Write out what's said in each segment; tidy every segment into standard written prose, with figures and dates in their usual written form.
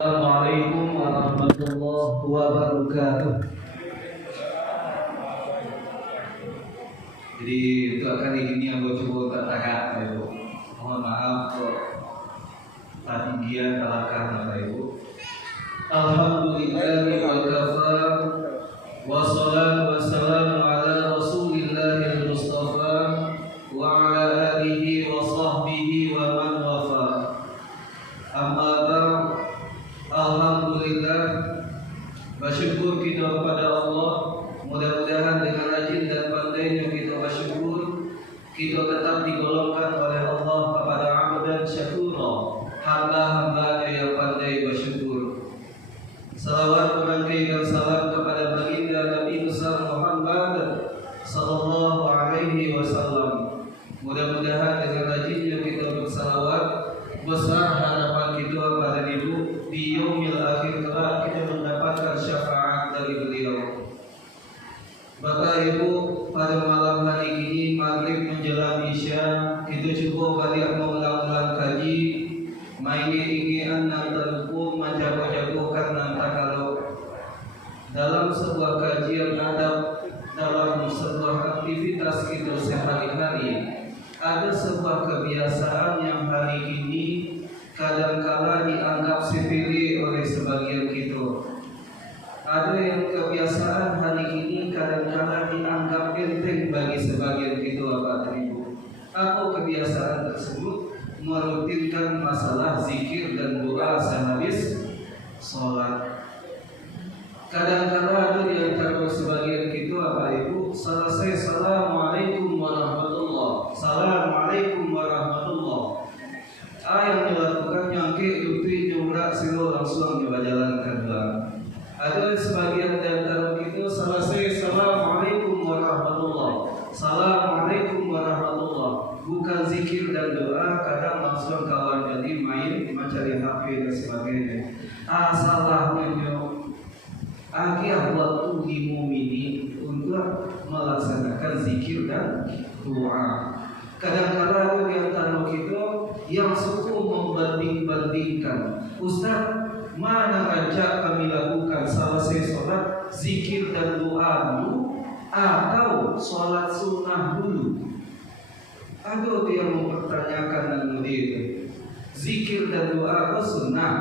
Assalamualaikum warahmatullahi wabarakatuh. Jadi untuk kali ini aku coba katakan Ibu. Mohon maaf tadi dia kalahkan Ibu. Alhamdulillah wa kafa wa salatu wassalamu ala Rasulillahil Mustafa wa ala alihi wa sahbihi wa man wafa. Amma ba'd. Alhamdulillah, bersyukur kita kepada Allah. Mudah-mudahan dengan rajin dan pandainya kita bersyukur, kita tetap digolongkan oleh Allah kepada abdan syakura, hamba-hambanya yang pandai bersyukur. Salawat dan salam kepada baginda Nabi besar Muhammad sallallahu alaihi wasallam. Mudah-mudahan dengan rajinnya kita bersalawat, besar harapan kita pada Ibu di yaumil akhir kelak kita mendapatkan syafaat dari beliau. Bapak Ibu, pada malam hari ini maghrib menjelang isya, kita cuba balik mengulang-ulang kaji. Maini ingin nantaluku menjaga-jagakan nantakalok. Dalam sebuah kajian adab, dalam sebuah aktivitas kita sehari-hari, ada sebuah kebiasaan yang hari ini kadang-kala dianggap sepele oleh sebagian kita. Ada yang kebiasaan hari ini kadang-kala dianggap enteng bagi sebagian kita, Bapak Ibu. Apa kebiasaan tersebut? Merutinkan masalah zikir dan doa sehabis sholat. Kadang-kala ada di antara sebagian kita, Bapak Ibu, selesai Assalamualaikum warahmatullahi, Assalamualaikum warahmatullahi, yang dilakukan nyangkik dupi nyurak silo langsung dibajalankan doang. Ada sebagian di antara kita selesai Assalamualaikum warahmatullahi, Assalamualaikum warahmatullahi, bukan zikir dan doa, kadang langsung kawan jadi main mencari HP dan sebagainya. Salahnya akhir waktu dimumini untuk melaksanakan zikir dan doa. Kadang-kadang di antara kita yang suka membanding-bandingkan, Ustaz, mana raja kami lakukan selesai sholat zikir dan doa dulu atau sholat sunnah dulu? Ada yang mempertanyakan dan mudir, zikir dan doa itu sunnah,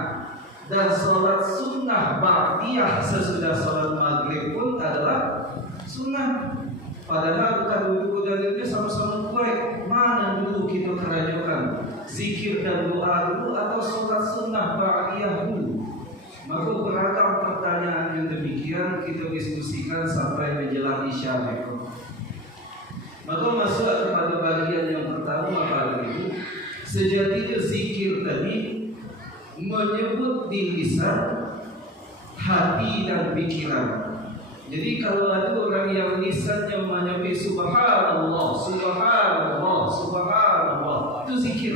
dan sholat sunnah ba'diyah sesudah sholat maghrib pun adalah sunnah. Padahal kedua dalilnya sama-sama kuat. Mana dulu kita kerajakan, zikir dan doa dulu atau sholat sunnah ba'diyah dulu? Maka beragam pertanyaan yang demikian kita diskusikan sampai menjelang isya. Maka masuk kepada bagian yang pertama, Bapak Ibu. Sejatinya zikir tadi menyebut di lisan, hati dan pikiran. Jadi kalau ada orang yang lisannya menyebut subhanallah, subhanallah, subhanallah, itu zikir.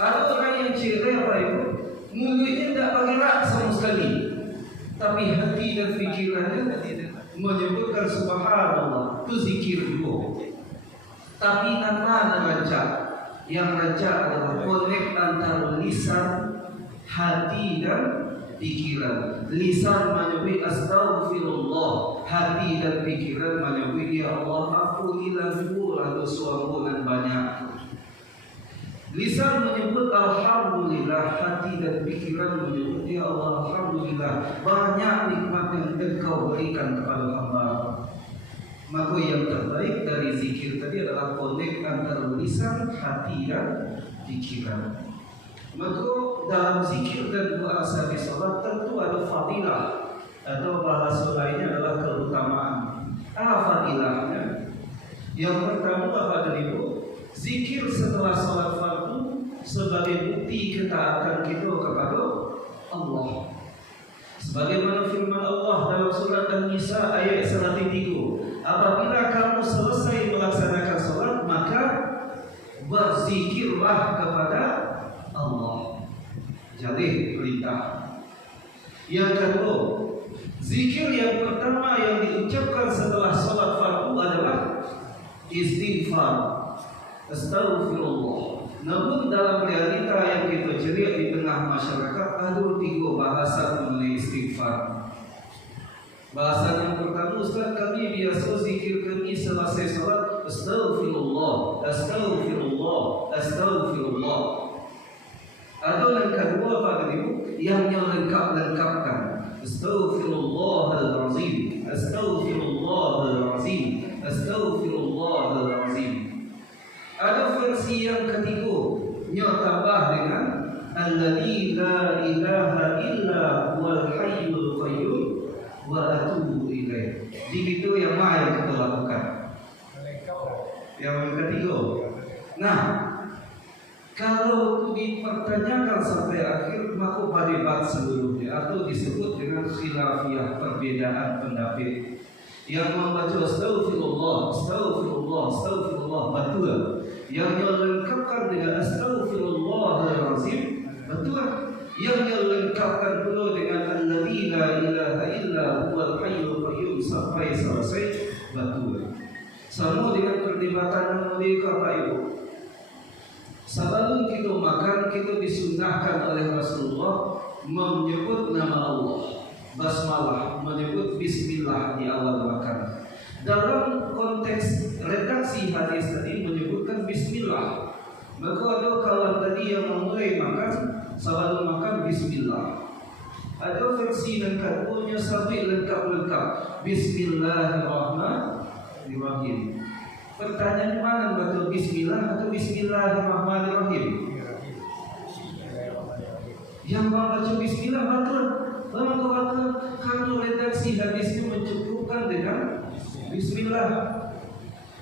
Ada orang yang cerai, Pak Ibu, mulutnya tidak bergerak sama sekali, tapi hati dan pikirannya menyebutkan subhanallah, itu zikir juga. Tapi nama raja, yang raja adalah connect antara lisan, hati dan pikiran. Lisan menyebut astagfirullah, hati dan pikiran menyebut ya Allah ampunilah dosa dosaku dan banyak. Lisan menyebut alhamdulillah, hati dan pikiran menyebut ya Allah alhamdulillah banyak nikmat yang Engkau berikan kepada hamba. Maka yang terbaik dari zikir tadi adalah connect antara lisan, hati dan pikiran. Maka dalam zikir dan doa sehabis sholat tentu ada fadilah, atau bahasa lainnya adalah keutamaan. Fadilahnya? Yang pertama, Bapak dan Ibu, zikir setelah sholat fardu sebagai bukti ketaatan kita kepada Allah. Sebagaimana firman Allah dalam surat An-Nisa ayat 103, apabila kamu selesai melaksanakan sholat maka berzikirlah kepada Allah. Jadi perintah. Yang kedua, zikir yang pertama yang diucapkan setelah sholat fardu adalah istighfar, astagfirullah. Namun dalam realita yang kita ceria di tengah masyarakat ada 3 bahasan mengenai istighfar. Bahasan yang pertama, Ustaz, kami biasa zikir kami selesai salat astaghfirullah, astaghfirullah, astaghfirullah. Ada yang kedua Pak Ibu yang lengkapkan astaghfirullahalazim, astaghfirullahalazim, astaghfirullahalazim. Ada versi yang ketiga yang tambah dengan alladzi la ilaha illa huwal hayyul qayyum wa atubu ilaih. Begitu yang mana kita lakukan? Yang ketiga. Nah, kalau itu dipertanyakan sampai akhir, maka pada bab sebelumnya atau disebut dengan khilafiyah, perbedaan pendapat. Yang membaca astaghfirullah, astaghfirullah, astaghfirullah betul. Yang lengkapkan dengan astaghfirullahalazim betul. Yang lengkapkan pula dengan alladzi la ilaha illa huwal hayyul qayyum sampai selesai betul. Sama dengan perdebatan mereka Pak Ibu. Sebelum kita makan, kita disunnahkan oleh Rasulullah menyebut nama Allah, basmalah, menyebut bismillah di awal makan. Dalam konteks redaksi hadis tadi menyebutkan bismillah. Maka ada kawan tadi yang memulai makan, sebelum makan bismillah. Ada versi yang keduanya sampai lengkap-lengkap bismillahirrahmanirrahim. Pertanyaan mana betul bismillah atau bismillahirrahmanirrahim? Yang membaca bismillah betul. Lama betul karena redaksi hadisnya mencukupkan dengan bismillah.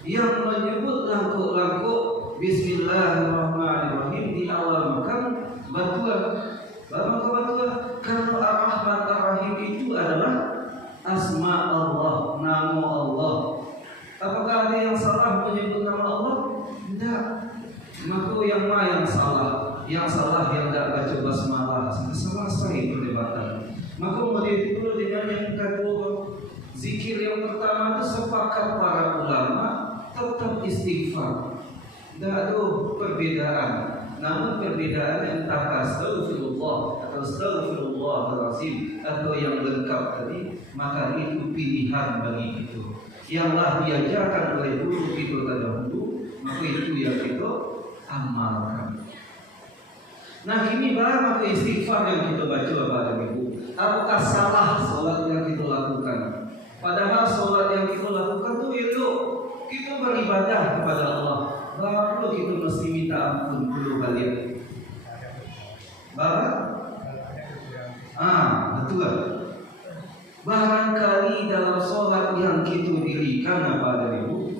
Yang menyebut langkuk-langkuk bismillahirrahmanirrahim di awal makan betul. Lama betul karena ar-Rahman ar-Rahim itu adalah asma Allah, nama Allah. Apakah ada yang salah menyebut nama Allah? Tidak. Maka yang mana yang salah? Yang salah yang tidak baca basmalah. Selesai perdebatan. Maka menjadi dulu dengan yang kedua, zikir yang pertama itu sepakat para ulama tetap istighfar. Tidak ada perbedaan. Namun perbedaannya entah astaghfirullah atau astaghfirullahalazim atau yang lengkap tadi, maka itu pilihan bagi kita. Yang diajarkan oleh guru kita terdahulu, maka itu yang kita amalkan. Nah, ini baru maka istighfar yang kita baca pada Ibu. Apakah salah solat yang kita lakukan? Padahal solat yang kita lakukan itu kita beribadah kepada Allah. Baru kita mesti minta ampun dulu kalian. Betul. Barangkali dalam sholat yang kita dirikan apa Ibu,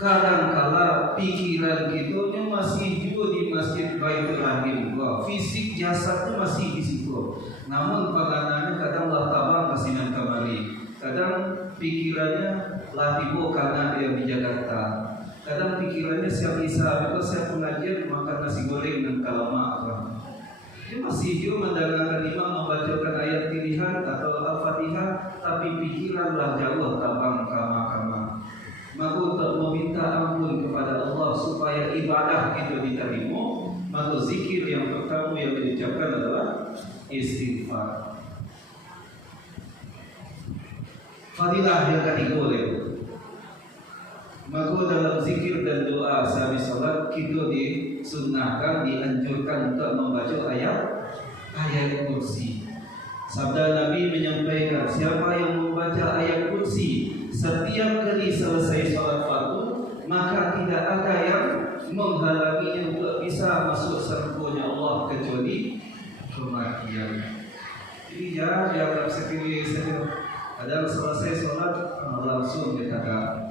kadang-kala pikiran kita masih juga di masjid Baitul Rahim, fisik jasadnya masih di situ. Namun paganannya kadang lah tabang masih nan kembali. Kadang pikirannya lah tiba karena dia di Jakarta. Kadang pikirannya siap bisa, kalau siap pengajian makan nasi goreng dan kalamak. Dia masih juga mendengarkan imam membacakan ayat pilihan atau Al-Fatihah, tapi pikiranlah jauh tabang kama-kama. Maka untuk meminta ampun kepada Allah supaya ibadah kita diterima, maka zikir yang pertama yang diucapkan adalah istighfar. Fadilah yang ketiga, maka dalam zikir dan doa sehabis salat kita disunnahkan, dianjurkan untuk membaca ayat kursi. Sabda Nabi menyampaikan, siapa yang membaca ayat kursi setiap kali selesai salat fardu, maka tidak ada yang menghalangi untuk bisa masuk surga Allah kecuali kematian. Jadi jangan sekali saja. Ada selesai salat langsung dikatakan.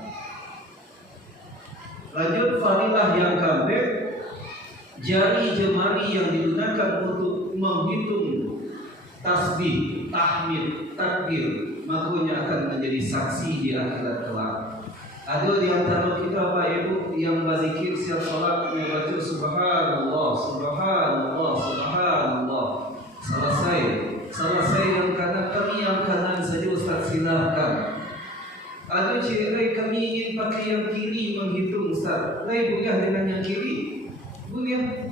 Lanjut fadilah yang keempat, jari jemari yang digunakan untuk menghitung tasbih, tahmid, takbir, makanya akan menjadi saksi di akhirat kelak. Ada di antara kita Pak Ibu yang berzikir setiap salat membaca subhanallah, subhanallah, subhanallah. Selesai yang kanan, kami yang kanan saja Ustaz silahkan. Ada ciri kami ingin pakai yang kiri menghitung Ustaz. Boleh dengan yang kiri? Boleh.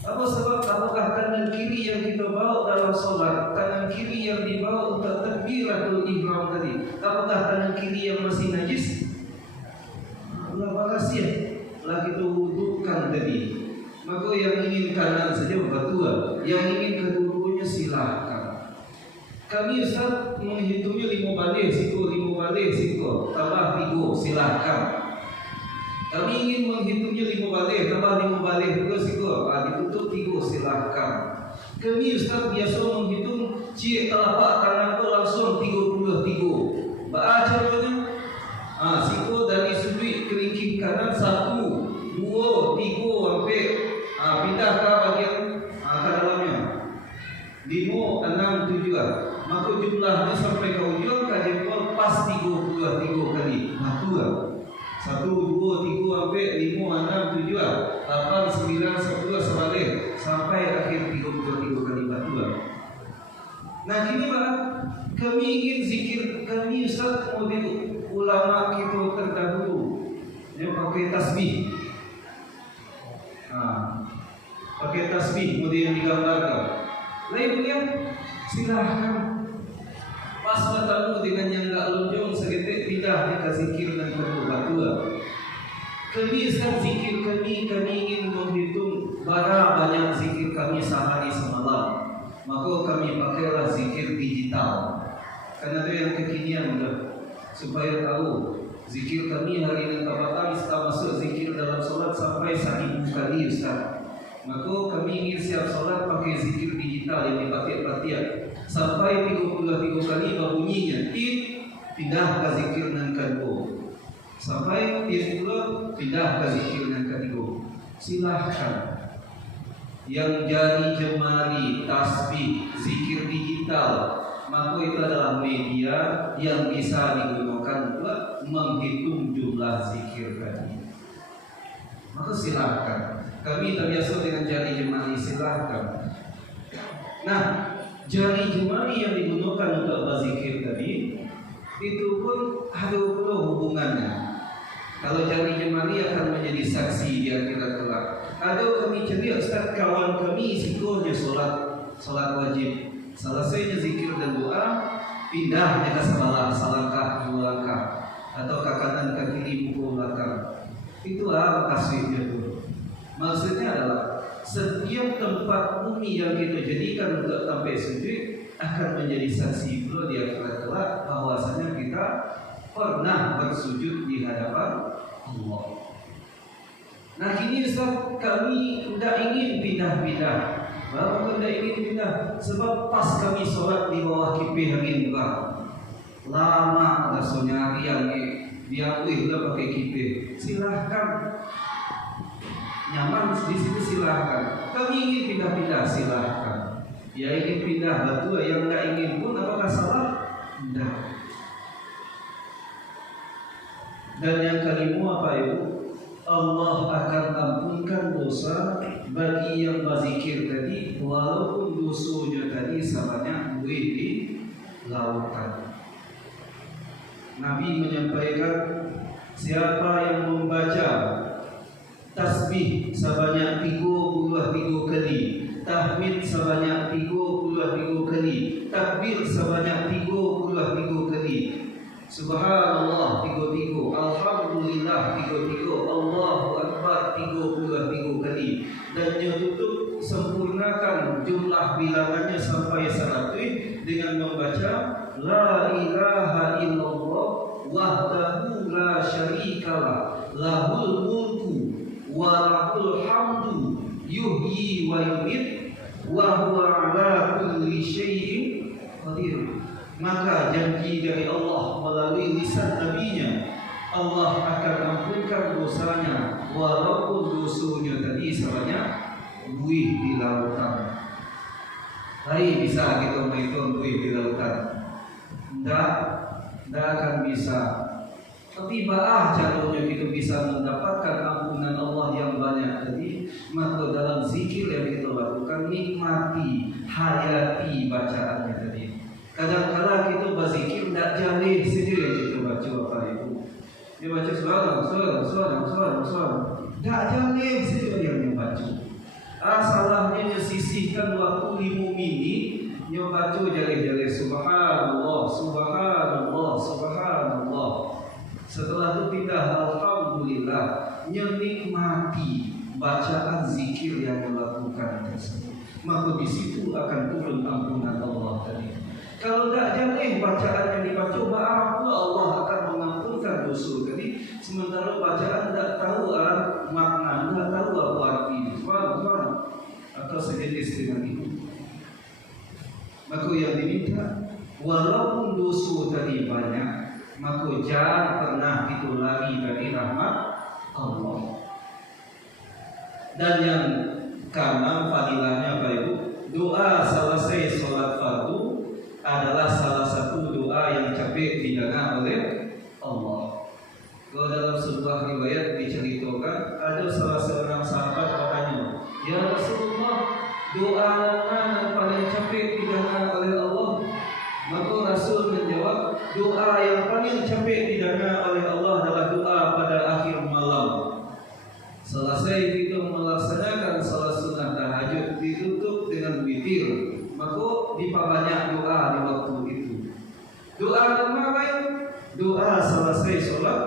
Apa sebab? Apakah tangan kiri yang kita bawa dalam sholat, tangan kiri yang dibawa untuk takbiratul ihram tadi, apakah tangan kiri yang masih najis? Allah balasia lah kita wudukan tadi. Maka yang ingin kanan saja berbatua, yang ingin kedua-duanya silahkan. Kami Ustaz menghitungnya 5 balik siku, tambah 3, silahkan. Kami ingin menghitungnya 5 balik, tambah 5 balik juga siku, ditutup 3, silahkan. Kami Ustaz biasa menghitung cik telapak tangan itu langsung 33. Baca caranya? Siku dari sudut kelingking kanan 1, 2, 3 sampai pindah ke bagian ke dalamnya 5, 6, 7. Maka jumlahnya sampai ke ujung ke jempol pas 33 kali. 1, 2, 3 sampai 5, 6, 7, 8, 9, 10 sebalik sampai akhir 33 kali 42. Nah gini Pak, kami ingin zikir, kami Ustaz model ulama kita terdahulu yang pakai tasbih. Pakai tasbih model yang digambarkan. Lainnya silahkan. Pas bertemu dengan yang enggak lonjong seketik pindah ke zikir dan kedua. Kami saat zikir kami ingin menghitung berapa banyak zikir kami sehari semalam. Maka kami pakailah zikir digital. Karena itu yang kekinian udah supaya tahu zikir kami hari ini tabatan setelah masuk zikir dalam solat sampai 1000 kali Ustaz. Maka kami ingin siap solat pakai zikir digital yang dipakai-pakai sampai 33 kali berbunyinya pindah ke zikir dan kedua. Sampai pula pindah ke zikir dan kedua. Silahkan. Yang jari jemari, tasbih, zikir digital, maka itu adalah media yang bisa digunakan untuk menghitung jumlah zikir tadi. Maka silahkan. Kami terbiasa dengan jari jemari, silahkan. Nah, jari jemari yang digunakan untuk berzikir tadi itu pun ada pula hubungannya. Kalau jari jemari akan menjadi saksi di akhirat kelak. Ada kami ceria Ustaz, kawan kami sikulnya solat wajib. Selesainya zikir dan doa, pindah ke sebelah selangkah 2 langkah atau ke kanan ke kiri pukul belakang. Itu tasbihnya dulu. Maksudnya adalah setiap tempat bumi yang kita jadikan untuk sampai sujud akan menjadi saksi pula di akhirat kelak bahwasanya kita pernah bersujud di hadapan Allah. Nah kini Ustaz, kami tidak ingin pindah-pindah. Baru tidak ingin pindah sebab pas kami sholat di bawah kipih angin juga lama ada nyari yang diakui udah pakai kipih. Silahkan, nyaman di situ silahkan. Kami ingin pindah-pindah silahkan. Ya ingin pindah batu yang nggak ingin pun apakah salah? Tidak. Dan yang kelima apa Ibu? Allah akan ampunkan dosa bagi yang berzikir tadi walaupun dosanya tadi sebanyak buih di lautan. Nabi menyampaikan siapa yang membaca tasbih sebanyak 33 kali, tahmid sebanyak 33 kali, takbir sebanyak 33 kali, subhanallah 33, alhamdulillah 33, Allahu akbar 33 kali, dan dia tutup sempurnakan jumlah bilangannya sampai 100 dengan membaca la ilaha illallah wahdahu la syarikalah lahul mulku wa lahul hamdu yuhyi wa yumiit wa huwa ala kulli syai'in qadir. Maka janji dari Allah melalui lisan nabinya, Allah akan ampunkan dosanya walaupun dosanya tadi sebanyak buih di lautan. Hai bisa kita menghitung buih di lautan? Tidak akan bisa. Tapi caranya kita bisa mendapatkan ampunan Allah yang banyak tadi. Maka dalam zikir yang kita lakukan, nikmati, hayati bacaannya tadi. Kadang-kadang kita berzikir tidak jalih sendiri yang kita baca apa itu. Dia baca suara. Tidak jalih sendiri yang membaca. Salahnya sisihkan waktu 5 menit nyoba jale-jale subhanallah, subhanallah, subhanallah. Setelah itu pindah alhamdulillah, nikmati bacaan zikir yang melakukan tersebut. Maka di situ akan turun ampunan Allah tadi. Kalau tak jauh bacaan yang dibaca maaf pula Allah akan mengampunkan dosa tadi. Sementara bacaan tak tahu arah makna, tak tahu apa arti, faham atau sejenis dengan itu. Maka yang diminta, walaupun dosa tadi banyak, maka jangan pernah itu lari dari rahmat Allah. Dan yang keenam fadilahnya Bapak Ibu, doa selesai sholat fardu adalah salah satu doa yang capek didengar oleh Allah. Kalau dalam sebuah riwayat diceritakan ada salah seorang sahabat katanya, ya Rasulullah, doa mana yang paling capek didengar oleh Allah? Maka Rasul menjawab, doa yang paling capek didengar oleh Allah adalah doa pada akhir malam. Selesai kita melaksanakan salat sunnah tahajud ditutup dengan witir, maka diperbanyak doa di waktu itu. Doa apa? Doa selesai solat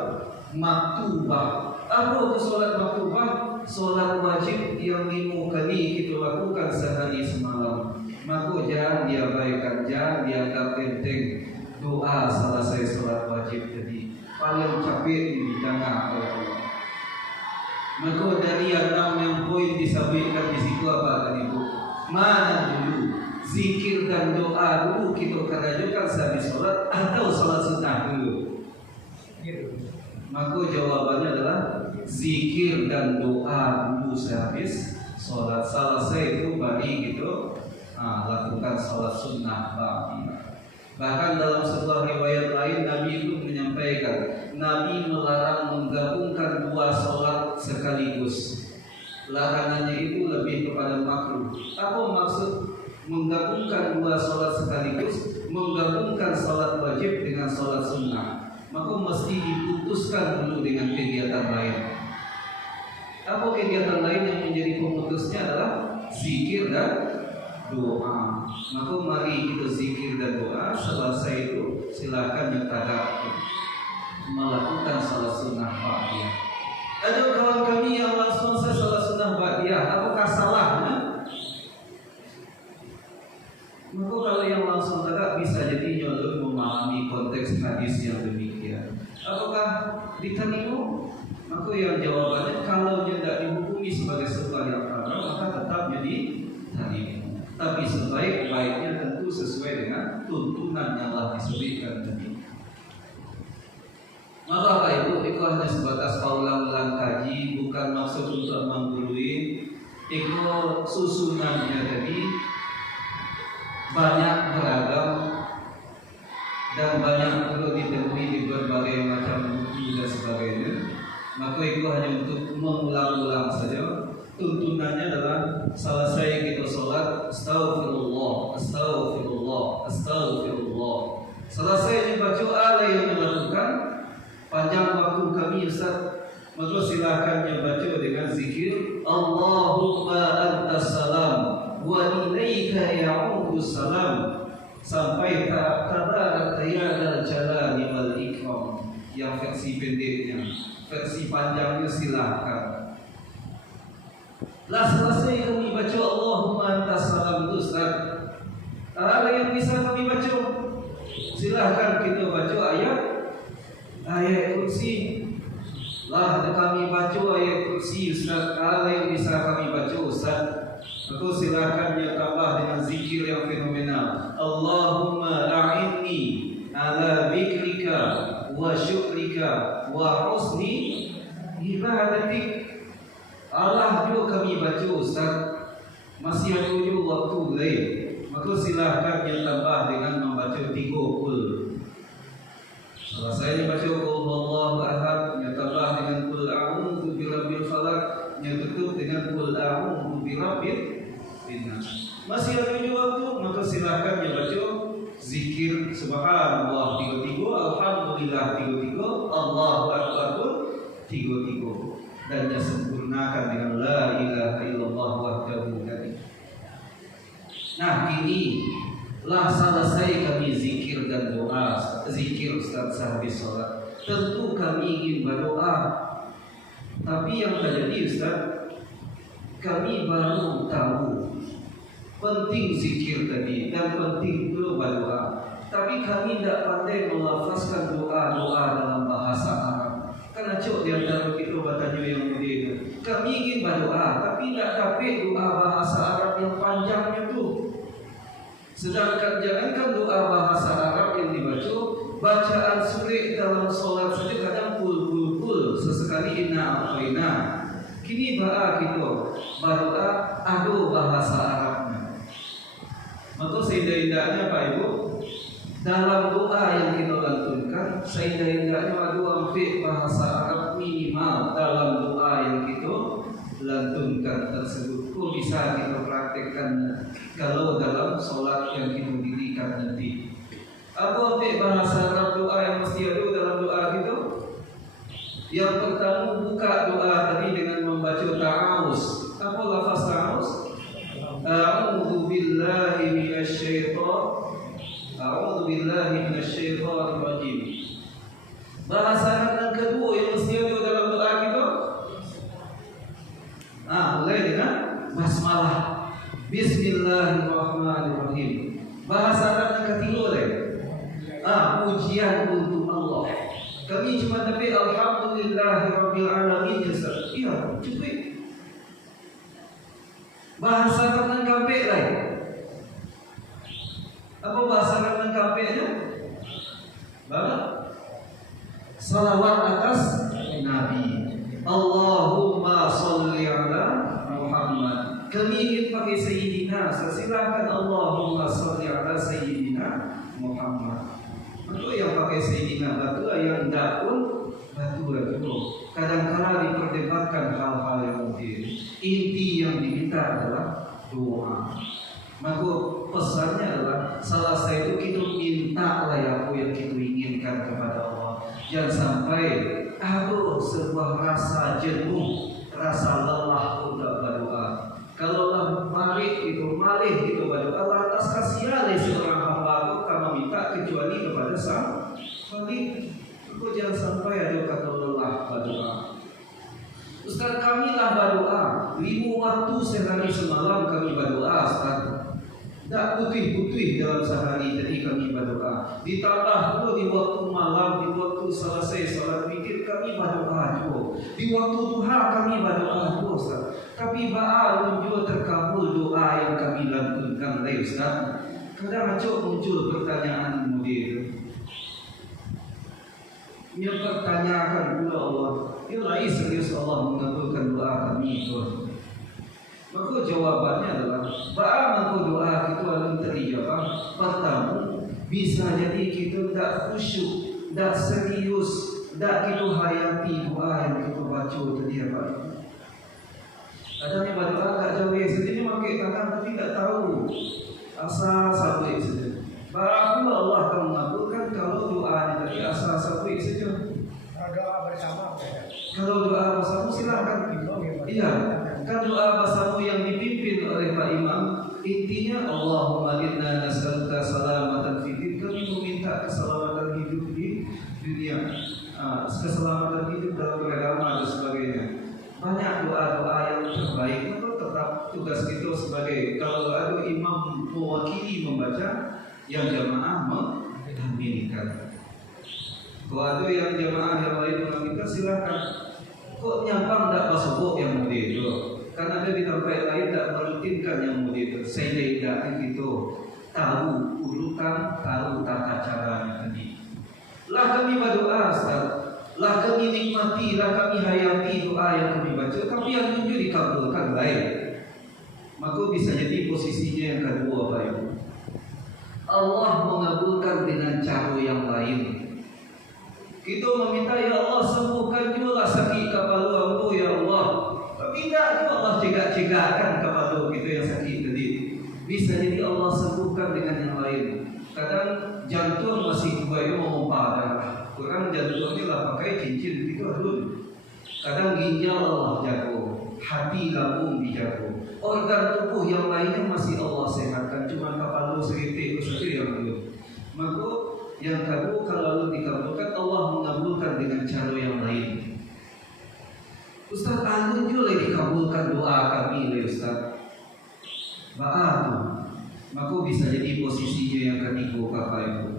maktubah. Apa itu solat maktubah? Solat wajib yang 5 kali kita lakukan sehari semalam. Maka jangan diabaikan, jangan dianggap enteng. Doa selesai solat wajib tadi paling capek didengar oleh Allah. Maka dari 6 poin disabitkan di situ apa tadi Bu? Mana dulu zikir dan doa dulu kita kerjakan sehari solat atau solat sunnah dulu? Maka jawabannya adalah zikir dan doa dulu sehabis solat. Selesai itu bagi gitu lakukan salat sunnah ba'diyah. Bahkan dalam sebuah riwayat lain Nabi itu menyampaikan, Nabi melarang menggabungkan 2 salat sekaligus. Larangannya itu lebih kepada makruh. Apa maksud menggabungkan 2 salat sekaligus? Menggabungkan salat wajib dengan salat sunnah. Maka mesti diputuskan dulu dengan kegiatan lain. Apa kegiatan lain yang menjadi pemutusnya adalah zikir dan doa. Maka mari kita zikir dan doa. Selesai itu silakan yang tadak melakukan salat sunnah ba'diyah. Ada kawan kami yang langsung saya salat sunnah ba'diyah, apakah salahnya? Maka kalau yang langsung tadak bisa jadi nyolong memahami konteks hadis yang demikian. Apakah diterima? Maka yang jawabannya kalau dia tidak dihukumi sebagai sebuah yang haram, maka tetap jadi diterima. Tapi sebaik-baiknya tentu sesuai dengan tuntunan yang telah disebutkan tadi. Maka Bapak Ibu, itu hanya sebatas paulang-ulang kaji, bukan maksud untuk menggurui. Itu susunannya tadi banyak beragam dan banyak perlu ditemui di berbagai macam buku dan sebagainya. Maka itu hanya untuk mengulang-ulang saja. Tuntunannya adalah selesai kita sholat, astaghfirullah, astaghfirullah, astaghfirullah. Selesai dibaca ala yang dilakukan. Panjang waktu kami Ustaz, maka silakan membaca dengan zikir Allahumma antas salam wa ilaika ya'udu salam sampai tabarak ya dal jalali wal ikram. Yang versi pendeknya, versi panjangnya silakan. Lah selesai kami baca Allahumma antas salam itu Ustaz. Ada yang bisa kami baca? Silahkan kita baca ayat kursi. Lah kami baca ayat kursi Ustaz. Ada yang bisa kami baca Ustaz? Maka silahkan dia tambah dengan zikir yang fenomenal. Allahumma a'inni ala zikrika wa syukrika wa husni ibadatik. Allah juga kami baca Ustaz. Masih ada juga waktu lain. Maka silahkan yang tambah dengan membaca 3 qul. Selesai dibaca qul huwallahu ahad, yang tambah dengan qul a'udzu birabbil falaq, yang tutup dengan qul a'udzu birabbin nas. Masih ada juga waktu, maka silahkan yang baca zikir subhanallah 3, alhamdulillah 3, Allahu akbar 3, dan yang sempurna disempurnakan dengan la ilaha illallah wahdahu la. Nah, kini lah selesai kami zikir dan doa, zikir Ustaz sehabis sholat. Tentu kami ingin berdoa, tapi yang terjadi Ustaz, kami baru tahu penting zikir tadi dan penting pula berdoa. Tapi kami tidak pandai melafazkan doa-doa dalam bahasa Arab. Karena cok di antara kita bertanya yang mulia, kami ingin berdoa, tapi tidak dapat doa bahasa Arab yang panjangnya tu. Sedangkan jangankan doa bahasa Arab yang dibaca, bacaan surat dalam solat saja kadang pul sesekali inna a'toina. Kini ba'a kita berdoa ada bahasa Arabnya. Maka seindah-indahnya Pak Ibu, dalam doa yang kita lantunkan, seindah-indahnya ada hampir bahasa Arab minimal dalam doa yang kita lantunkan tersebut. Kok bisa kita praktekkan kalau dalam solat yang kita dirikan nanti? Apa bahasa Arab doa yang mesti ada dalam doa kita? Yang pertama, buka doa tadi dengan membaca ta'awuz. Apa lafaz ta'awuz? A'udzu billahi minasyaitonir rajim. Bahasa Arab yang kedua yang mesti ada dalam doa kita, mulai dengan basmalah, bismillahirrahmanirrahim. Bahasa Arab yang ketiga pujian untuk Allah. Kami cuma dapat alhamdulillahirabbil alamin ya Ustaz. Iya, cukup. Bahasa Arab yang kampek apa bahasa Arab yang kampeknya? Salawat atas Nabi. Allahumma sholli ala Muhammad. Kami ingin pakai Sayyidina, silakan Allahumma sholli ala Sayyidina Muhammad. Itu yang pakai Sayyidina batu, yang tidak pun batu juga. Kadang-kadang diperdebatkan hal-hal yang mungkin. Inti yang diminta adalah doa. Maka pesannya adalah salah satu kita minta lah apa yang kita inginkan kepada Allah. Jangan sampai ada sebuah rasa jenuh, rasa lelah untuk berdoa. Kalau lah malih itu berdoa, lantas kasihan seorang hamba itu kamu minta kecuali kepada Sang Khalik. Kau jangan sampai ada kata lelah berdoa. Ustaz, kami lah berdoa 5 waktu sehari semalam kami berdoa Ustaz. Tak putih-putih dalam sehari tadi kami berdoa. Ditambah pula di waktu malam, di waktu selesai salat witir kami berdoa juga. Di waktu duha kami berdoa juga Ustaz. Tapi baru juga terkabul doa yang kami lantunkan oleh Ustaz. Kadang muncul pertanyaan mudir. Yang pertanyakan pula Allah, ialah serius Allah mengabulkan doa kami itu. Maka jawabannya adalah maka doa kita akan terijabah. Pertama, bisa jadi kita tidak khusyuk, tidak serius, tidak kita hayati doa yang kita baca tadi apa. Kadang yang berdoa tak jauh saja pakai tangan tapi tidak tahu asal sabit saja. Baru Allah akan mengabulkan kalau doa tadi asal sabit saja. Doa bersama. Kalau doa bersama silakan. Iya. Kan doa bersama yang dipimpin oleh Pak Imam, intinya Allahumma inna nas'aluka salamatan fid din. Kami meminta keselamatan hidup di dunia, keselamatan hidup dalam beragama dan sebagainya. Banyak doa-doa yang terbaik. Maka tetap tugas kita sebagai, kalau ada imam mewakili membaca, yang jamaah mengaminkan. Kalau ada yang jamaah yang lain mengaminkan, silakan. Kok nyampang tak masuk yang mudah itu? Karena ada di tempat lain tak merutinkan yang mudah itu. Sehingga itu tahu urutan, tahu tata caranya tadi. Lah kami berdoa Ustaz, lah kami nikmati, lah kami hayati doa yang kami baca, tapi yang tujuh dikabulkan baik. Maka bisa jadi posisinya yang kedua baik. Allah mengabulkan dengan cara yang lain. Kita meminta ya Allah sembuhkan juga sakit kepala aku ya Allah. Tapi tidak Allah cegah-cegahkan kepala kita yang sakit tadi. Bisa jadi Allah sembuhkan dengan yang lain. Kadang jantung masih juga itu memompa darah. Kurang jantungnya lah pakai cincin itu dulu. Kadang ginjal Allah jago. hati lambung dijaga. Organ tubuh yang lainnya masih Allah sehatkan, cuma kepala seritik saja yang belum. Maka yang kedua kalau dikabulkan, Allah mengabulkan dengan cara yang lain. Ustaz, anu juga dikabulkan doa kami oleh Ustaz. Maka bisa jadi posisinya yang ketiga Bapak Ibu.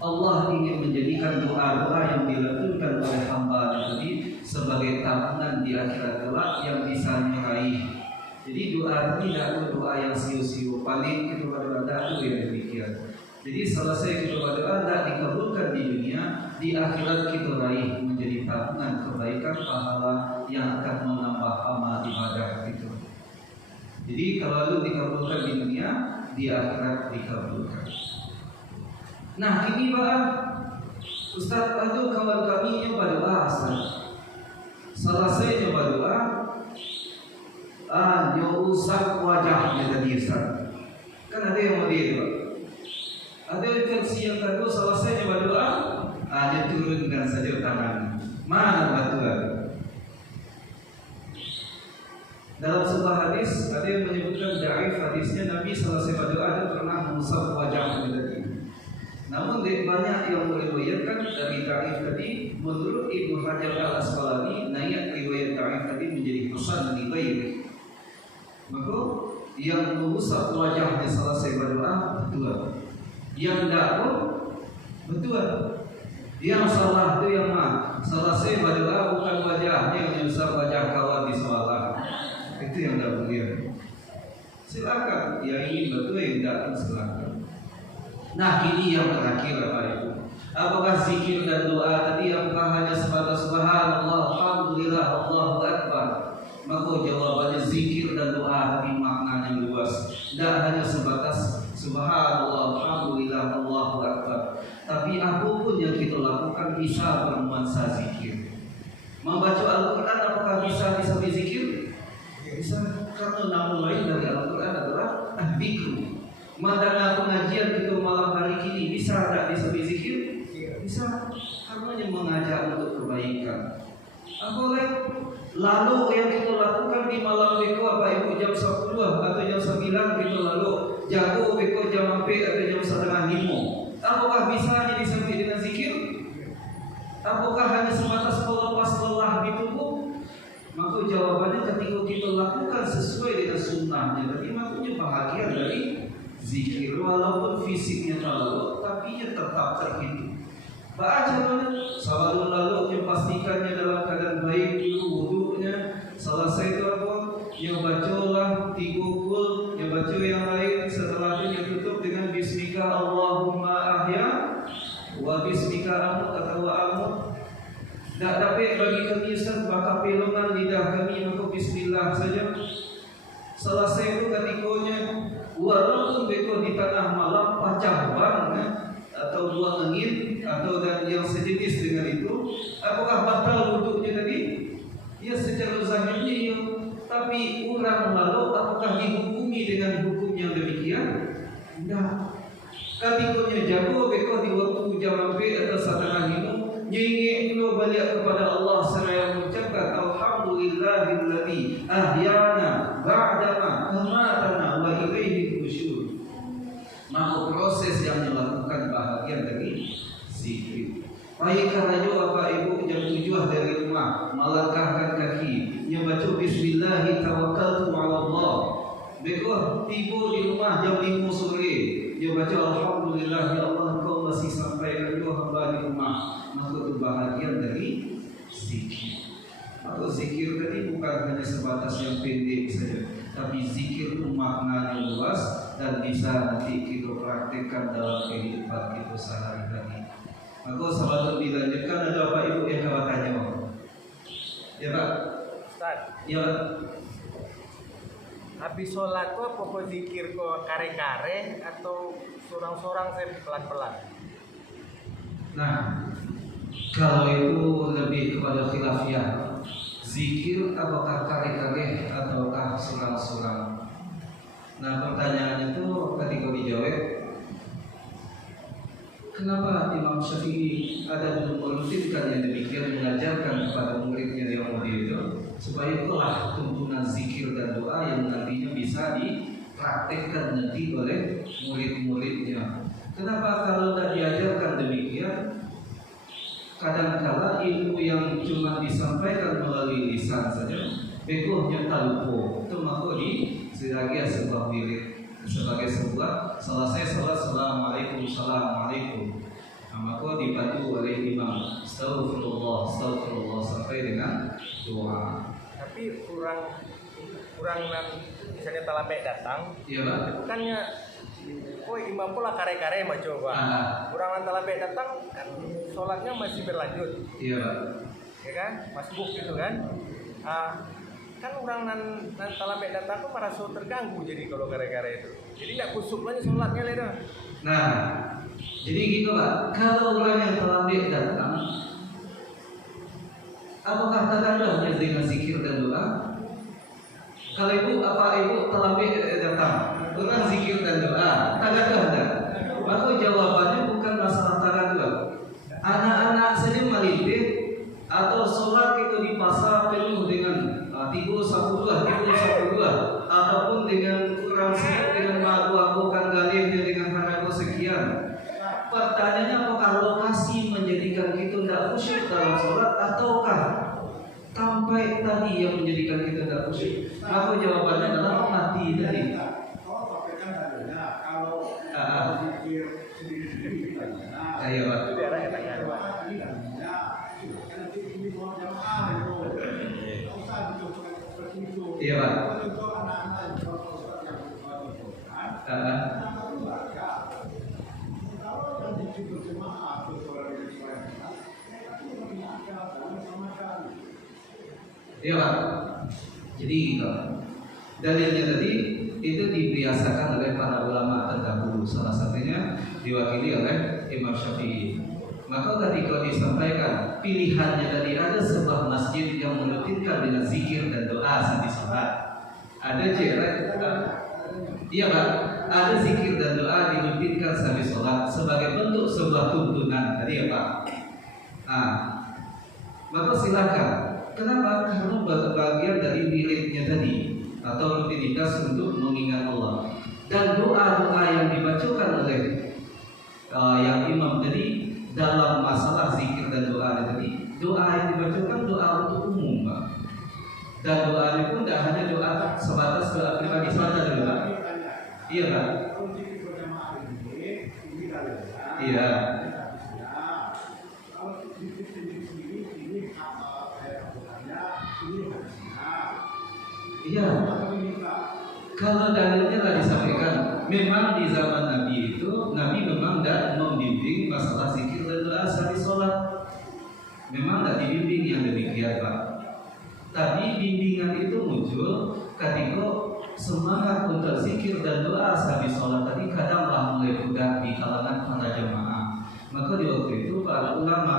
Allah ingin menjadikan doa-doa yang dilakukan oleh hamba tadi sebagai tabungan di akhirat kelak yang bisa meraih. Jadi doa ini tidak doa yang siu-siu, paling kita berdoa itu yang demikian. Jadi selesai kita berdoa tidak dikabulkan di dunia, di akhirat kita raih menjadi tabungan kebaikan pahala yang akan menambah amal ibadah itu. Jadi kalau dikabulkan di dunia, di akhirat dikabulkan. Nah ini Pak Ustaz, itu kawan kami yang berdoa selesai yang berdoa, nyusap wajahnya tadi Ustaz. Kan ada yang mau dia Pak. Ada versi yang kedua selesai yang berdoa, dia turunkan saja tangan. Mana batuan? Dalam sebuah hadis ada yang menyebutkan dhaif hadisnya Nabi selesai berdoa dia pernah mengusap wajahnya tadi. Namun banyak yang meriwayatkan dari dhaif tadi, menurut Ibnu Hajar Al-Asqalani, naik riwayat dhaif tadi menjadi hasan li ghairi. Maka yang mengusap wajahnya selesai berdoa betul. Yang tidak pun betul. Yang salah itu yang selesai berdoa bukan wajahnya yang mengusap wajah kawan di sholat. Itu yang tidak boleh. Silakan, yang ingin betul yang tidak pun silakan. Nah ini yang terakhir Bapak Ibu. Apakah zikir dan doa tadi apakah hanya sebatas subhanallah, alhamdulillah, Allahu Akbar? Maka jawabannya zikir dan doa tadi maknanya luas. Tidak hanya sebatas subhanallah, alhamdulillah, Allahu Akbar. Tapi apapun yang kita lakukan bisa bernuansa zikir. Membaca Al-Quran apakah bisa berzikir? Bisa, karena nama lain dari Al-Quran adalah dzikr. Madana pengajian kita malam hari ini bisa tidak bisa berzikir? Bisa, karena yang mengajak untuk kebaikan. Apalagi lalu yang kita lakukan di malam beko apa ibu jam 10 atau jam 9 kita lalu jago beko jam 4 atau jam 4:30. Apakah bisa hanya disebut dengan zikir? Apakah hanya sebatas melepas lelah di tubuh? Maka jawabannya ketika kita lakukan sesuai dengan sunnahnya, berarti makanya bahagian dari zikir, walaupun fisiknya terlalu, tapi ia tetap terhitung. Baca mana? Salat lalu pastikannya dalam keadaan baik dulu wudhunya. Selesai itu apa? Yang bacalah 3 kul, yang baca yang lain. Setelah itu yang tutup dengan Bismika Allahumma ahya wa Bismika amut atau wa amut. Tak dapat bagi kami Ustaz bakal pelongan lidah kami, maka Bismillah saja. Selesai itu ketikanya, walaupun beko di tengah malam pecah ban atau buang angin atau dan yang sejenis dengan itu, apakah batal wuduknya tadi? Ya secara zahirnya ya, tapi orang lalu apakah dihukumi dengan hukum yang demikian? Tidak. Ketikanya jago beko di waktu jam 4 atau 4:30 nyanyi dulu balik kepada Allah seraya mengucapkan alhamdulillahilladzi ahyana ba'dama amatana wa ilaihi nusyur. Maka proses yang dilakukan bahagian dari zikir. Baik karena Bapak Ibu jam 7 dari rumah melangkahkan kaki, membaca bismillah tawakkaltu 'ala Allah. Beko tiba di rumah jam 5 sore, dia baca alhamdulillah ya Allah Engkau masih sampai kedua hamba di rumah. Maka itu bahagian dari zikir. Maka zikir tadi bukan hanya sebatas yang pendek saja, tapi zikir itu maknanya luas dan bisa nanti kita praktekkan dalam kehidupan kita sehari-hari. Maka sahabat dilanjutkan, ada Bapak Ibu yang kawan tanya? Ya Pak? Ustaz. Ya Pak? Habis sholat kok pokok zikir kok kare-kare atau sorang-sorang saya pelan-pelan? Nah, kalau itu lebih kepada khilafiyah. Zikir apakah kare-kare ataukah sorang-sorang? Nah pertanyaan itu ketika dijawab, kenapa Imam Syafi'i ada merutinkan yang demikian mengajarkan kepada muridnya yang mulia itu? Supaya itulah tuntunan zikir dan doa yang nantinya bisa dipraktekkan nanti oleh murid-muridnya. Kenapa kalau tidak diajarkan demikian? Kadang-kala ilmu yang cuma disampaikan melalui lisan saja, begohnya talpo itu maka sebagai sebuah wirid, sebagai sebuah selesai salat assalamualaikum assalamualaikum. Maka dibantu oleh imam astagfirullah astagfirullah sampai dengan doa. Tapi kurang misalnya talambe datang, Iya Pak. bukannya imam pula kare-kare mah coba. Kurang talambe datang kan sholatnya masih berlanjut. Iya Pak. Ya kan? Masbuk gitu kan? Kan orang nan talambe datang tuh merasa terganggu jadi kalau kare-kare itu. Jadi nggak kusuk lagi sholatnya leda. Nah, jadi gitu Pak. Kalau orang yang talambe datang, apakah tanda dengan zikir dan doa? Kalau ibu talambe datang, orang zikir dan doa, tanda enggak? Maka jawabannya bukan masalah tanda. Anak-anak saja melintih atau sholat itu di pasar penuh dengan 312 ataupun dengan kurang sedikit dengan aku akan galihnya dengan harga sekian. Pertanyaannya apakah lokasi menjadikan kita tidak khusyuk dalam sholat ataukah sampai tadi yang menjadikan kita tidak khusyuk? Maka jawabannya adalah hati tadi. Ayo Pak. Iya Pak. Iya Pak. Jadi gitu. Dalilnya tadi itu dibiasakan oleh para ulama terdahulu. Salah satunya diwakili oleh Imam Syafi'i. Maka ketika disampaikan pilihannya tadi ada sebuah masjid yang menutinkan dengan zikir dan doa saat sholat. Ada iya Pak. Ada zikir dan doa dinutinkan saat sholat sebagai bentuk sebuah tuntunan tadi ya Pak. Maka silakan. Kenapa? Karena bagian dari miliknya tadi atau rutinitas untuk mengingat Allah. Dan doa-doa yang dibacakan oleh yang imam tadi dalam masalah zikir dan doa tadi, doa yang dibacakan doa untuk umum Pak. Dan doanya pun tidak hanya doa sebatas doa pribadi saja dulu Pak. Iya Pak. Iya. Iya. Kalau dalilnya telah disampaikan, memang di zaman Nabi itu Nabi memang tidak membimbing masalah zikir dan doa saat sholat. Memang tidak dibimbing yang demikian Pak. Tapi bimbingan itu muncul ketika semangat untuk zikir dan doa saat sholat tadi kadanglah mulai pudar di kalangan para jemaah. Maka di waktu itu para ulama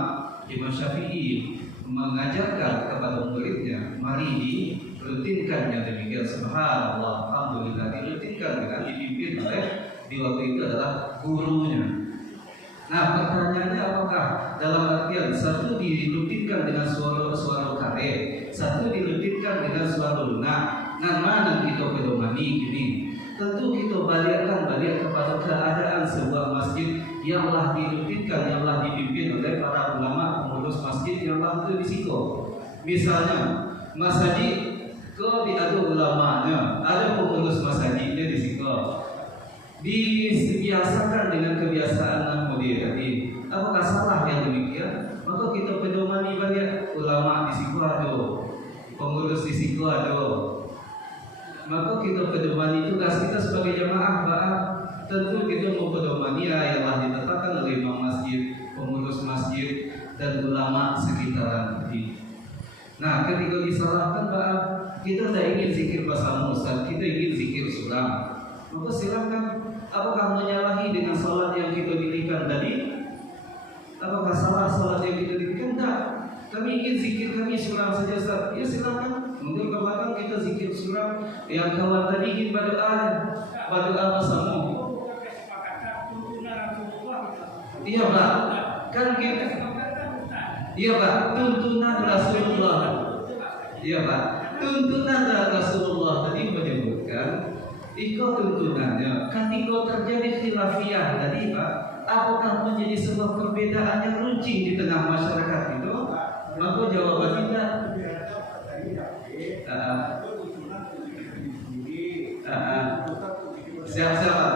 Imam Syafi'i mengajarkan kepada muridnya, mari dirutinkan yang demikian. Subhanallah, alhamdulillah, dirutinkan dengan dipimpin oleh di waktu itu adalah gurunya. Nah pertanyaannya apakah dalam artian satu dirutinkan dengan suara kare, satu dirutinkan dengan suara lunak. Nah mana kita pedomani gini? Tentu kita balik kepada keadaan sebuah masjid yang telah dirutinkan, yang telah dipimpin oleh para ulama pengurus masjid yang telah itu disiko. Misalnya masjid ada ulamanya, ada pengurus masjidnya disiko. Dibiasakan dengan kebiasaan yang mulia tadi. Apakah salah yang demikian? Maka kita pedomani banyak ulama disiko ada, pengurus disiko ada. Maka kita pedomani tugas kita sebagai jamaah Pak. Tentu kita mempedomani yang telah ditetapkan oleh imam masjid, pengurus masjid dan ulama sekitaran tadi. Nah, ketika disalahkan Pak, kita tidak ingin zikir bersama Ustaz, kita ingin zikir sulam. Maka silakan. Apakah menyalahi dengan salat yang kita dirikan tadi? Apakah salah salat yang kita dirikan? Tidak. Kami ingin zikir kami sulam saja Ustaz. Ya silakan. Mungkin ke belakang kita zikir sulam. Yang kawan tadi ingin berdoa bersama. Iya Pak. Kan kita. Iya Pak. Tuntunan Rasulullah. Iya Pak, tuntunan Rasulullah tadi menyebutkan iko tuntunannya ketika terjadi khilafiyah tadi Pak, apakah menjadi sebuah perbedaan yang runcing di tengah masyarakat itu? Maka jawaban kita siapa?